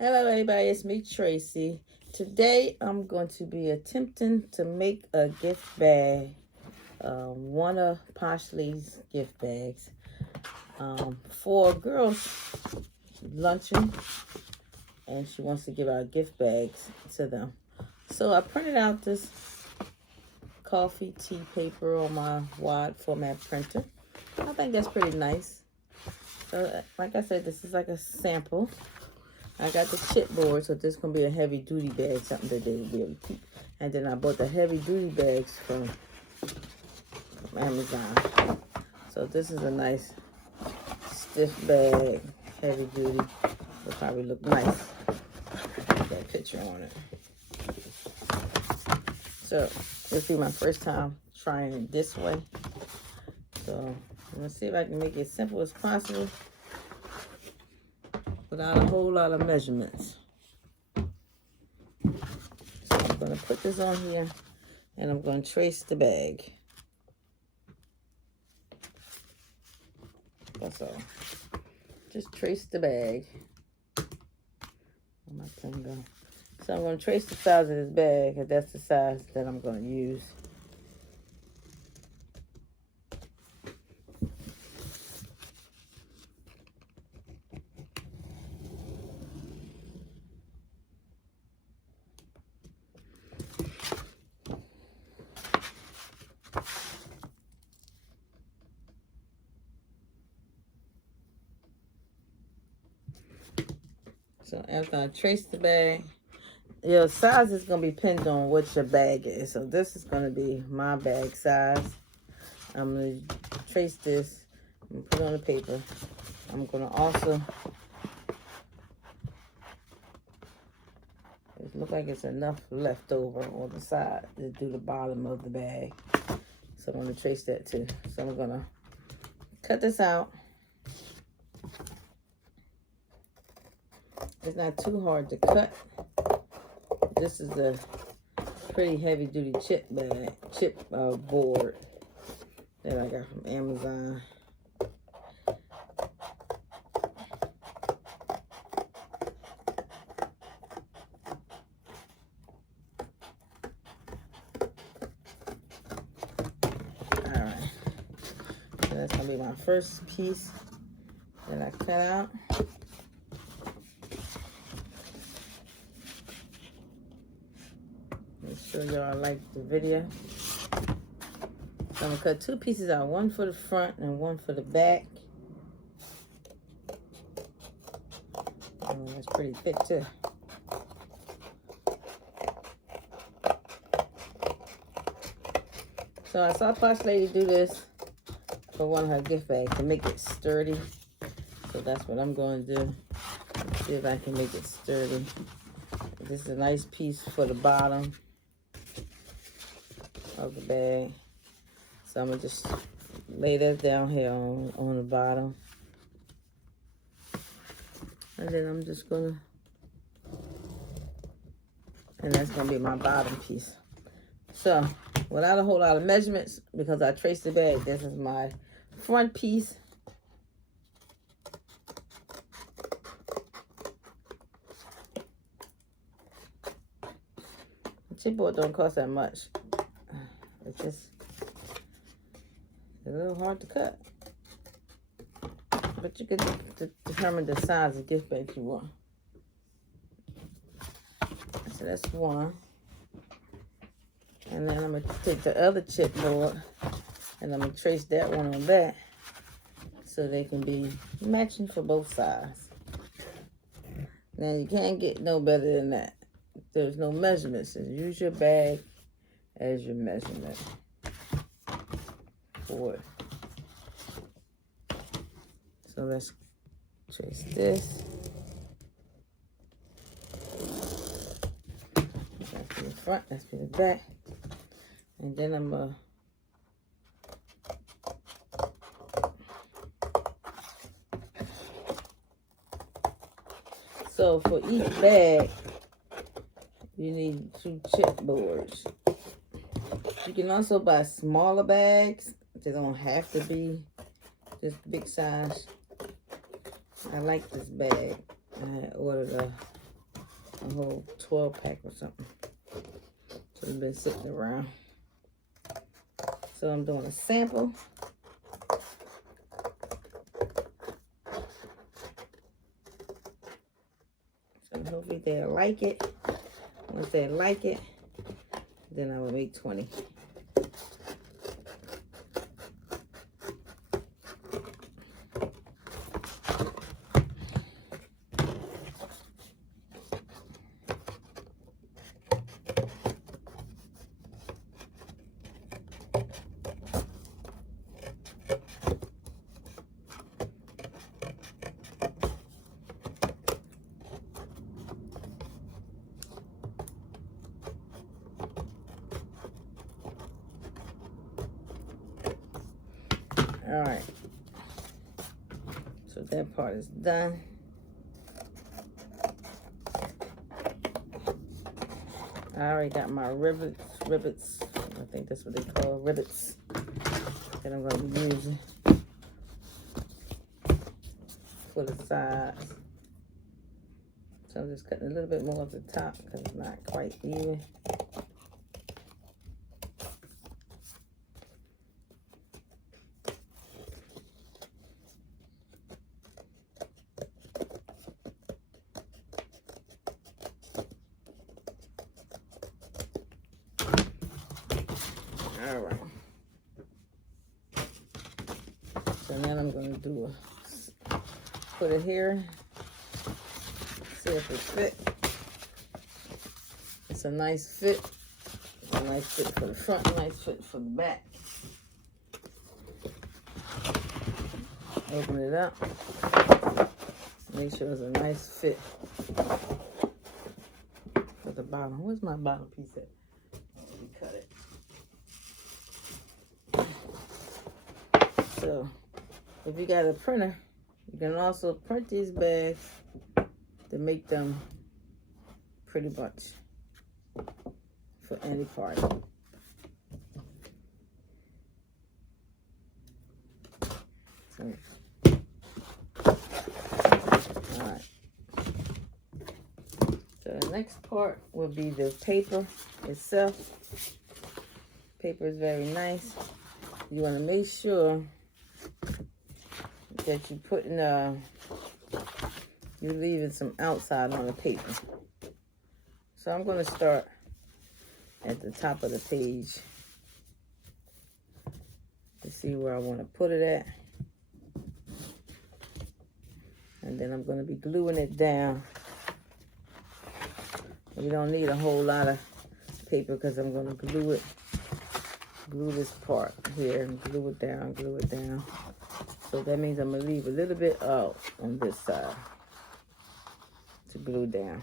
Hello everybody, it's me Tracy. Today I'm going to be attempting to make a gift bag, one of Poshley's gift bags, for a girl's luncheon, and she wants to give out gift bags to them. So I printed out this coffee tea paper on my wide format printer. I think that's pretty nice. So like I said, this is like a sample. I got the chipboard, so this is going to be a heavy duty bag, something that they will be able to keep. And then I bought the heavy duty bags from Amazon. So this is a nice stiff bag, heavy duty. Will probably look nice. Put that picture on it. So this will be my first time trying it this way. So I'm going to see if I can make it as simple as possible without a whole lot of measurements. So I'm going to put this on here and I'm going to trace the bag. That's all. Just trace the bag. Where my pen go? So I'm going to trace the size of this bag because that's the size that I'm going to use. So after I trace the bag, your size is going to depend on what your bag is. So this is going to be my bag size. I'm going to trace this and put it on the paper. I'm going to also, it looks like it's enough left over on the side to do the bottom of the bag. So I'm going to trace that too. So I'm going to cut this out. It's not too hard to cut. This is a pretty heavy duty chip board that I got from Amazon. Alright. So that's gonna be my first piece that I cut out. Make sure y'all like the video. So I'm gonna cut two pieces out, one for the front and one for the back. That's pretty thick too. So I saw Posh Lady do this for one of her gift bags to make it sturdy. So that's what I'm going to do. See if I can make it sturdy. This is a nice piece for the bottom of the bag. So I'm going to just lay that down here on the bottom. And then I'm just going to, and that's going to be my bottom piece. So without a whole lot of measurements, because I traced the bag, this is my front piece. The chipboard don't cost that much. It's just a little hard to cut. But you can determine the size of gift bag you want. So that's one. And then I'm going to take the other chipboard and I'm going to trace that one on that so they can be matching for both sides. Now you can't get no better than that. There's no measurements. So use your bag as your measurement for it. So let's trace this. That's for the front, that's for the back. And then I'm going to, so for each bag, you need 2 chipboards. You can also buy smaller bags. They don't have to be this big size. I like this bag. I ordered a a whole 12 pack or something. So it's been sitting around. So I'm doing a sample. So hopefully they'll like it. Once they like it, then I will make 20. All right, so that part is done. I already got my rivets. I think that's what they call rivets that I'm going to be using for the sides. So I'm just cutting a little bit more at the top because it's not quite even. All right. So now I'm going to do put it here. See if it fits. It's a nice fit. It's a nice fit for the front, a nice fit for the back. Open it up. Make sure it's a nice fit for the bottom. Where's my bottom piece at? Let me cut it. So, if you got a printer, you can also print these bags to make them pretty much for any party. So, alright. So the next part will be the paper itself. Paper is very nice. You want to make sure that you're putting you're leaving some outside on the paper. So I'm going to start at the top of the page to see where I want to put it at. And then I'm going to be gluing it down. We don't need a whole lot of paper because I'm going to glue this part here and glue it down. So that means I'm going to leave a little bit out on this side to glue down.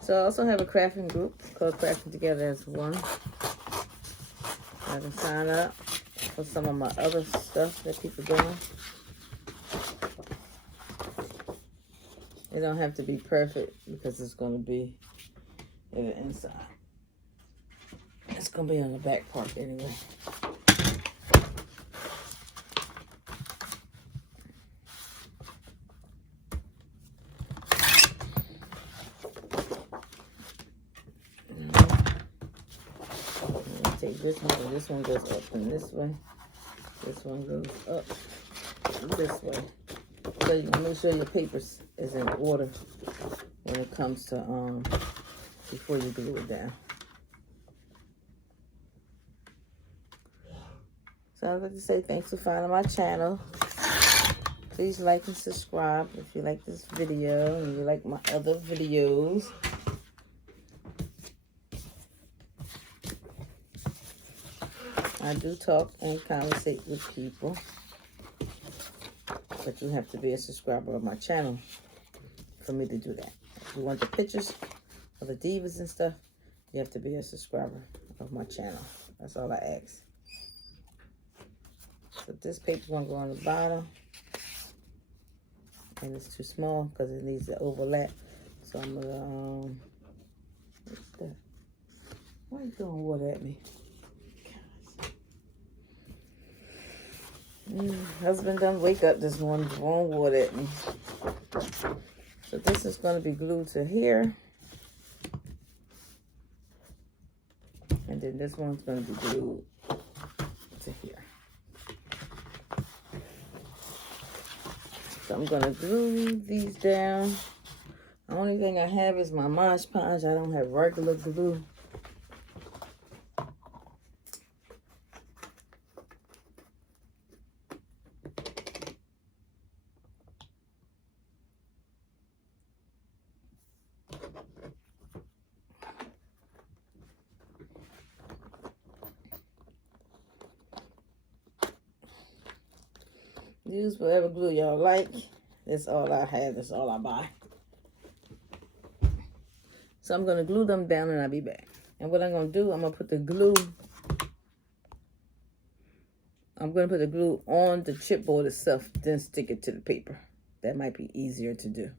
So I also have a crafting group called Crafting Together as One. I can sign up for some of my other stuff that people doing. It don't have to be perfect because it's going to be in the inside. It's going to be on the back part anyway. Take this one, and this one goes up and this way. This one goes up and this way. So you can make sure your paper is in order when it comes to before you glue it down. So I'd like to say thanks for finding my channel. Please like and subscribe if you like this video and you like my other videos. I do talk and conversate with people, but you have to be a subscriber of my channel for me to do that. If you want the pictures of the divas and stuff, you have to be a subscriber of my channel. That's all I ask. So this paper's gonna go on the bottom, and it's too small because it needs to overlap. So I'm gonna what's that? Why are you throwing water at me? Husband done wake up this morning, throwing water at me. So this is going to be glued to here. And then this one's going to be glued to here. So I'm going to glue these down. The only thing I have is my Mod Podge. I don't have regular glue. Use whatever glue y'all like. That's all I have. That's all I buy. So I'm going to glue them down and I'll be back. And what I'm going to do, I'm going to put the glue. I'm going to put the glue on the chipboard itself, then stick it to the paper. That might be easier to do.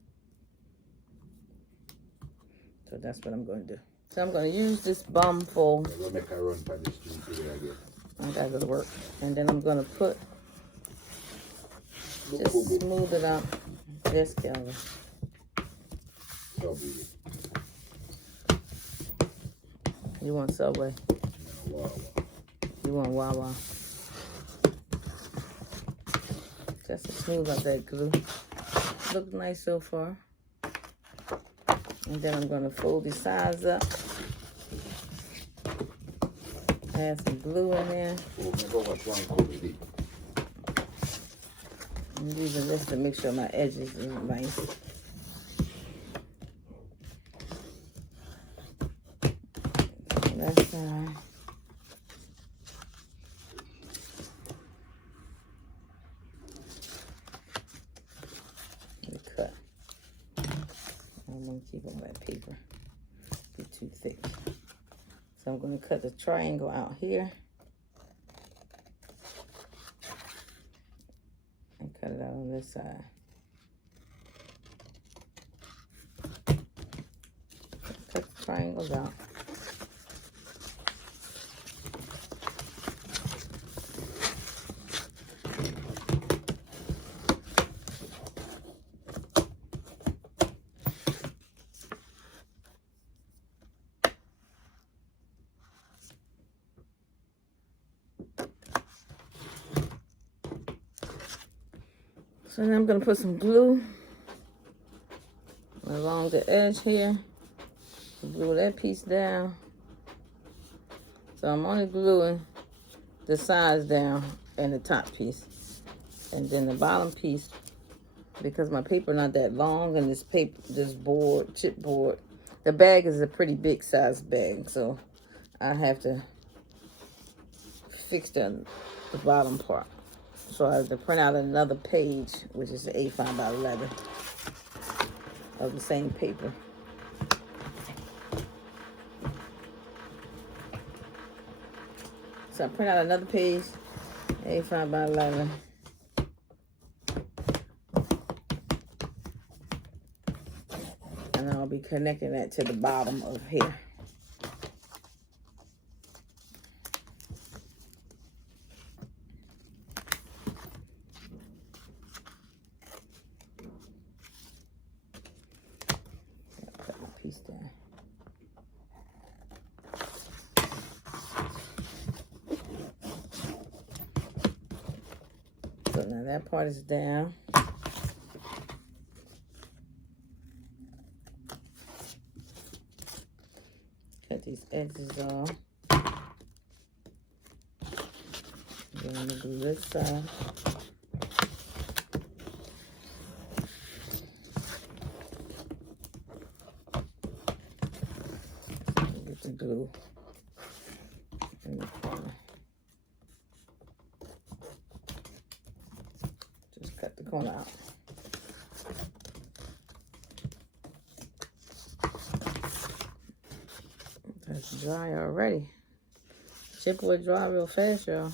So that's what I'm going to do. So I'm going to use this bum fold. I'm going to make a run for this street again. I got to go to work. And then I'm going to put, just smooth it out. Yes, Kelvin. Subway. You want Subway? No, Wawa. You want Wawa? Just to smooth out that glue. Looks nice so far. And then I'm going to fold the sides up. Add some glue in there. I'm using this to make sure my edges are nice. That side. Cut. I'm going to keep on that paper. Be too thick. So I'm going to cut the triangle out here. And cut it out on this side. Cut the triangles out. So now I'm going to put some glue along the edge here. Glue that piece down. So I'm only gluing the sides down and the top piece. And then the bottom piece, because my paper not that long and this paper, this board, chipboard, the bag is a pretty big size bag. So I have to fix the bottom part. So I have to print out another page, which is A5 by 11 of the same paper. So I print out another page, A5 by 11. And I'll be connecting that to the bottom of here. Piece down. So now that part is down. Cut these edges off. Then I'm gonna do this side. The glue in the corner. Just cut the corner out. That's dry already. Chipboard dry real fast, y'all.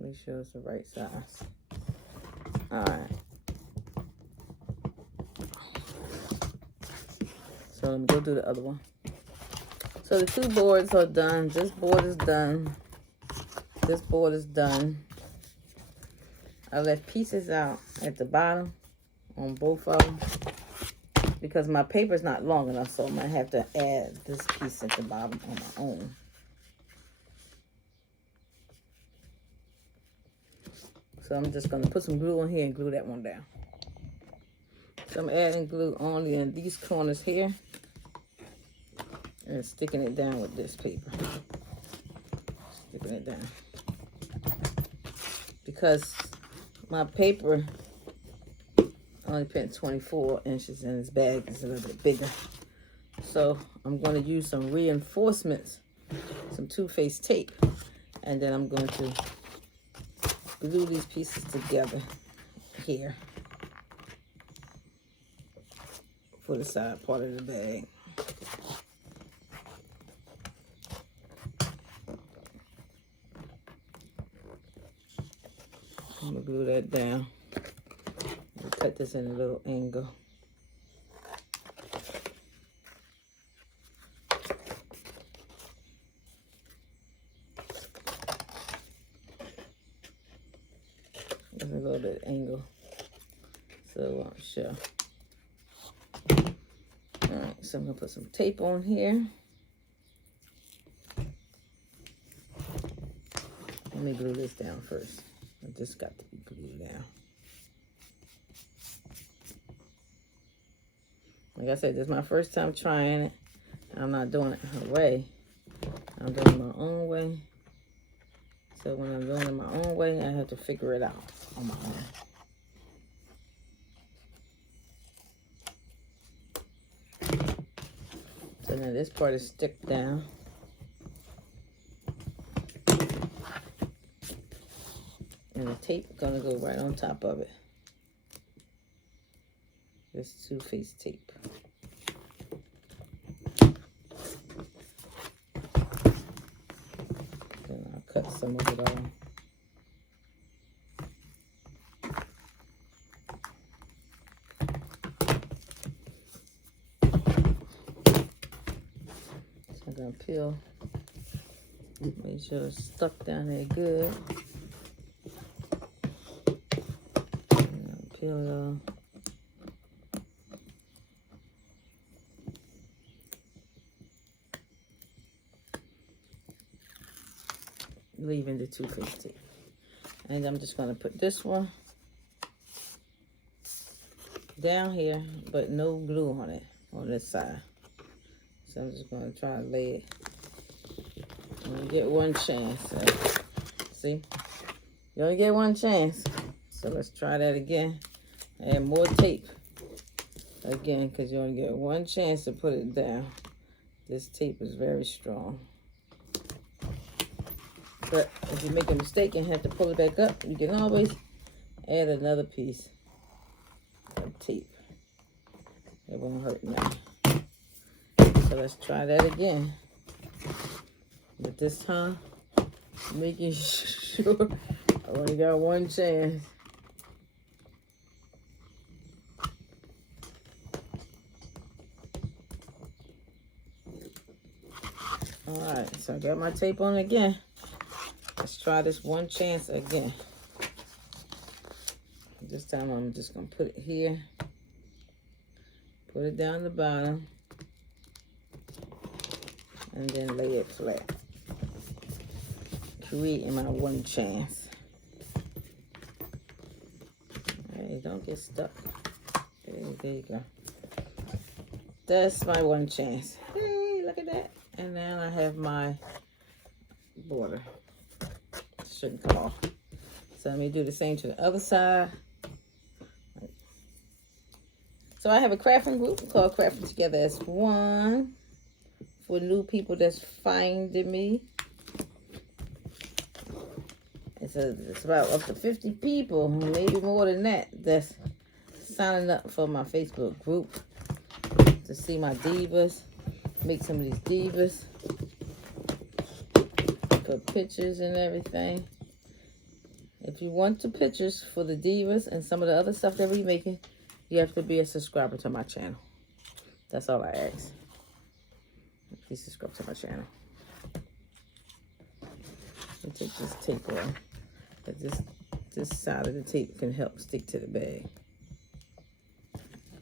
Make sure it's the right size. All right. So let me go do the other one. So the two boards are done. This board is done. This board is done. I left pieces out at the bottom on both of them because my paper is not long enough, so I might have to add this piece at the bottom on my own. So I'm just going to put some glue on here and glue that one down. So I'm adding glue only in these corners here and sticking it down with this paper. Sticking it down. Because my paper only prints 24 inches and this bag is a little bit bigger. So I'm going to use some reinforcements, some two-faced tape, and then I'm going to glue these pieces together here for the side part of the bag. I'm gonna glue that down. Cut this in a little angle. There's a little bit of angle, so it won't show. Alright, so I'm gonna put some tape on here. Let me glue this down first. This got to be glued down. Like I said, this is my first time trying it. I'm not doing it her way. I'm doing it my own way. So when I'm doing it my own way, I have to figure it out on my own. So now this part is stick down. And the tape gonna go right on top of it. This two-faced tape. Then I'll cut some of it off. So I'm gonna peel. Make sure it's stuck down there good. Peel it off. Leaving the two-faced tape. And I'm just going to put this one down here, but no glue on it on this side. So I'm just going to try to lay it. I'm going to get one chance. So, see? You only get one chance. So let's try that again. Add more tape. Again, because you only get one chance to put it down. This tape is very strong. But if you make a mistake and have to pull it back up, you can always add another piece of tape. It won't hurt now. So let's try that again. But this time, making sure I only got one chance. Alright, so I got my tape on again. Let's try this one chance again. This time I'm just going to put it here. Put it down the bottom. And then lay it flat. Creating my one chance. Hey, don't get stuck. There you go. That's my one chance. Hey, look at that. And now I have my border. Shouldn't come off. So let me do the same to the other side. So I have a crafting group called Crafting Together as One for new people that's finding me. It's about up to 50 people, maybe more than that, that's signing up for my Facebook group to see my divas, make some of these divas, put pictures and everything. If you want the pictures for the divas and some of the other stuff that we're making, you have to be a subscriber to my channel. That's all I ask. Please subscribe to my channel. And take this tape off. But this side of the tape can help stick to the bag.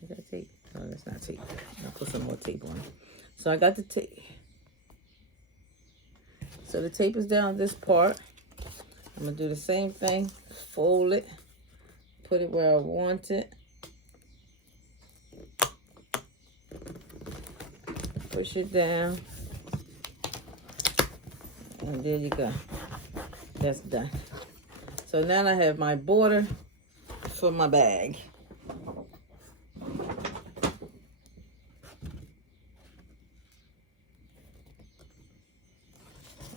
Is that tape? No, that's not tape. I'll put some more tape on. So I got the tape. So the tape is down this part. I'm going to do the same thing. Fold it. Put it where I want it. Push it down. And there you go. That's done. So now I have my border for my bag.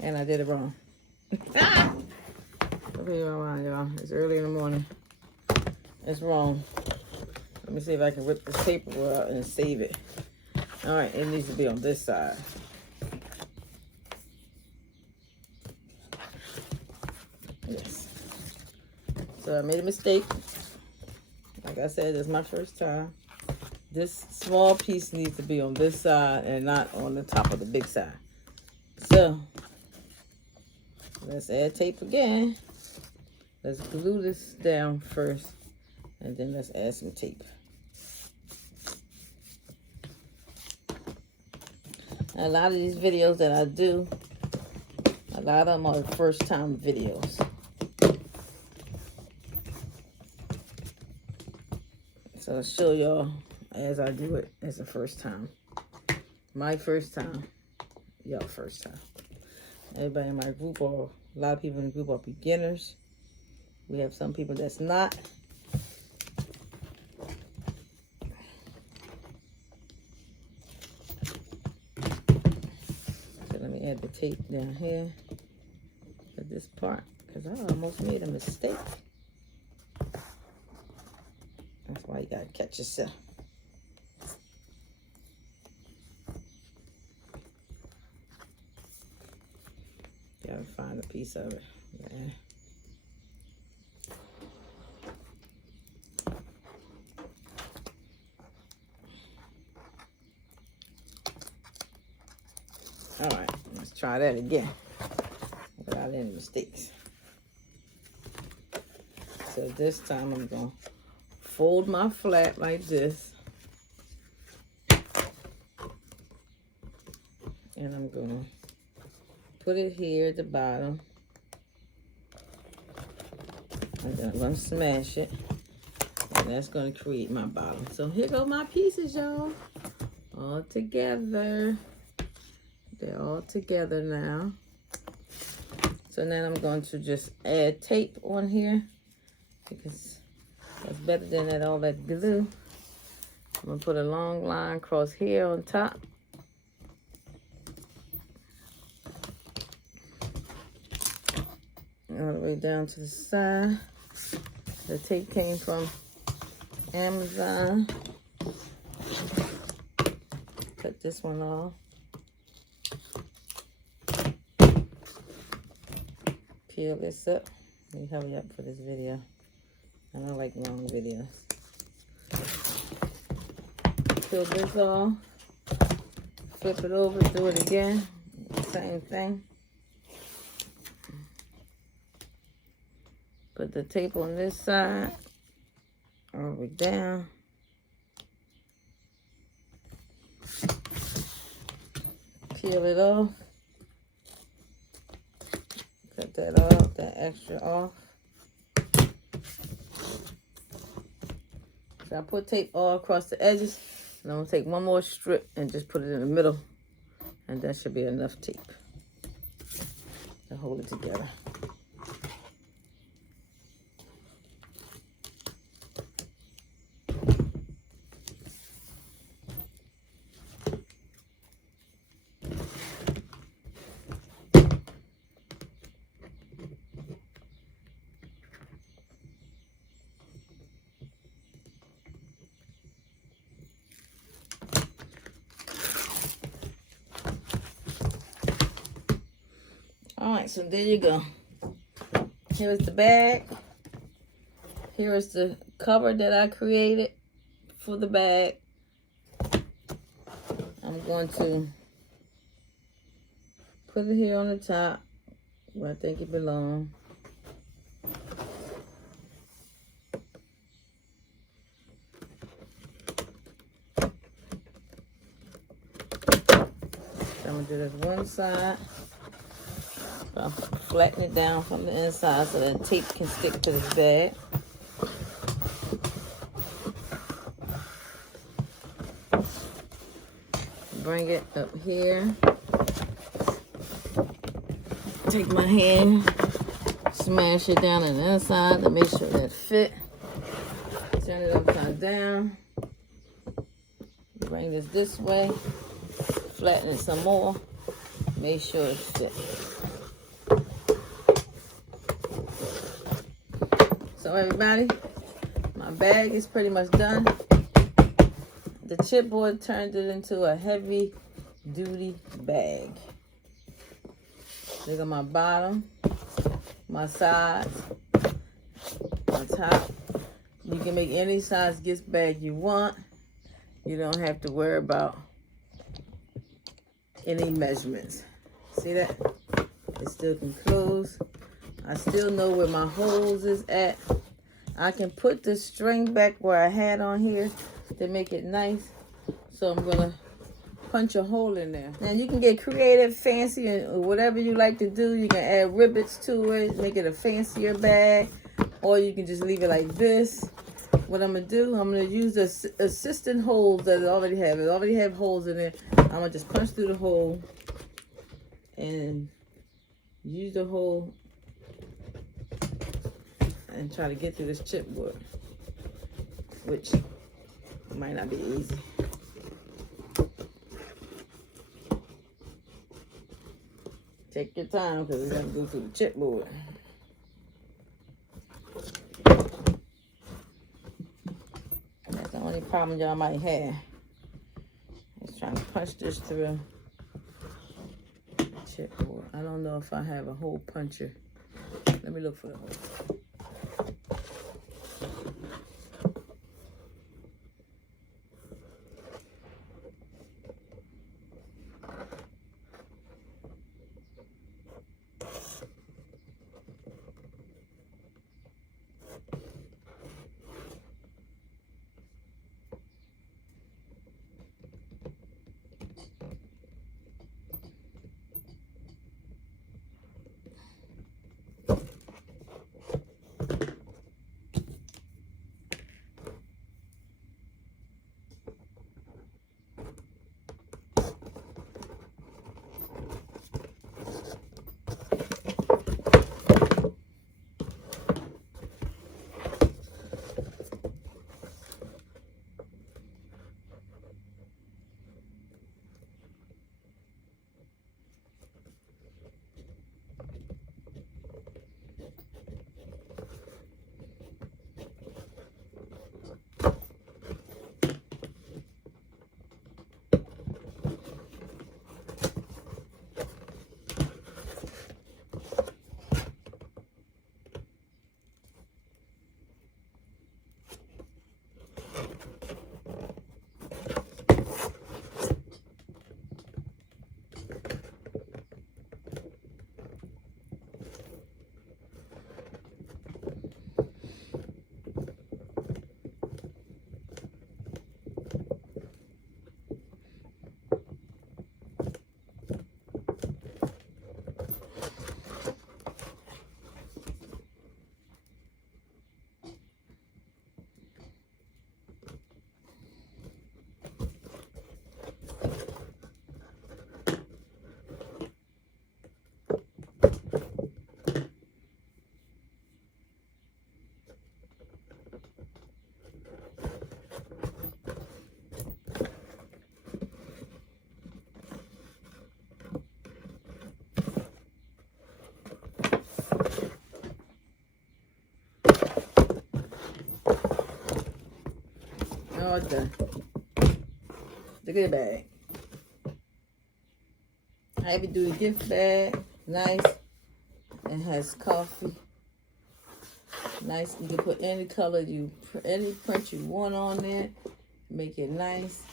And I did it wrong. Y'all. It's early in the morning. It's wrong. Let me see if I can rip this paper out and save it. All right, it needs to be on this side. Yes. So I made a mistake. Like I said, it's my first time. This small piece needs to be on this side and not on the top of the big side. So let's add tape again. Let's glue this down first, and then let's add some tape. A lot of these videos that I do, a lot of them are first time videos. So I'll show y'all as I do it as the first time. My first time, y'all first time. Everybody in my group, or a lot of people in the group, are beginners. We have some people that's not. So let me add the tape down here for this part, because I almost made a mistake. That's why you gotta catch yourself. Gotta find a piece of it. Yeah. All right, let's try that again without any mistakes. So this time I'm gonna fold my flap like this, and I'm gonna put it here at the bottom, and then I'm gonna smash it, and that's gonna create my bottom. So here go my pieces, y'all, all together. They're all together now. So now I'm going to just add tape on here, because that's better than all that glue. I'm gonna put a long line across here on top. All the way down to the side. The tape came from Amazon. Cut this one off. Peel this up. Let me hurry up for this video. I don't like long videos. Peel this off. Flip it over, do it again. Same thing. Put the tape on this side. All the way down. Peel it off. Cut that off, that extra off. So I put tape all across the edges, and I'm gonna take one more strip and just put it in the middle, and that should be enough tape to hold it together. All right, so there you go. Here is the bag. Here is the cover that I created for the bag. I'm going to put it here on the top where I think it belongs. I'm gonna do this one side. I'll flatten it down from the inside so that tape can stick to this bag. Bring it up here. Take my hand, smash it down on the inside to make sure that it fit. Turn it upside down. Bring this way. Flatten it some more. Make sure it fits. So everybody, my bag is pretty much done. The chipboard turned it into a heavy duty bag. Look at my bottom, my sides, my top. You can make any size gift bag you want. You don't have to worry about any measurements. See that? It still can close. I still know where my holes is at. I can put the string back where I had on here to make it nice. So I'm gonna punch a hole in there. Now you can get creative, fancy, and whatever you like to do. You can add ribbons to it, make it a fancier bag, or you can just leave it like this. What I'm gonna do, I'm gonna use the assistant holes that it already have. It already have holes in it. I'm gonna just punch through the hole and use the hole and try to get through this chipboard, which might not be easy. Take your time because we're going to go through the chipboard. That's the only problem y'all might have. Is trying to punch this through the chipboard. I don't know if I have a hole puncher. Let me look for the hole. All done. Look at the bag. Heavy duty gift bag. Nice. It has coffee. Nice. You can put any color any print you want on there. Make it nice.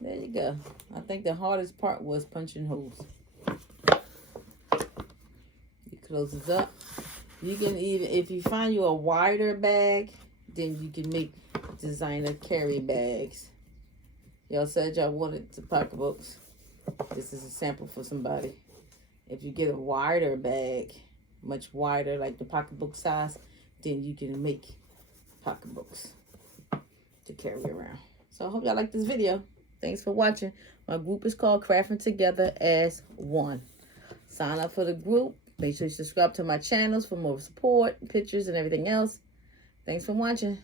There you go. I think the hardest part was punching holes. closes up. You can even, if you find you a wider bag, then you can make designer carry bags. Y'all said y'all wanted the pocketbooks. This is a sample for somebody. If you get a wider bag, much wider, like the pocketbook size, then you can make pocketbooks to carry around. So I hope y'all like this video. Thanks for watching. My group is called Crafting Together as One. Sign up for the group. Make sure you subscribe to my channels for more support, pictures, and everything else. Thanks for watching.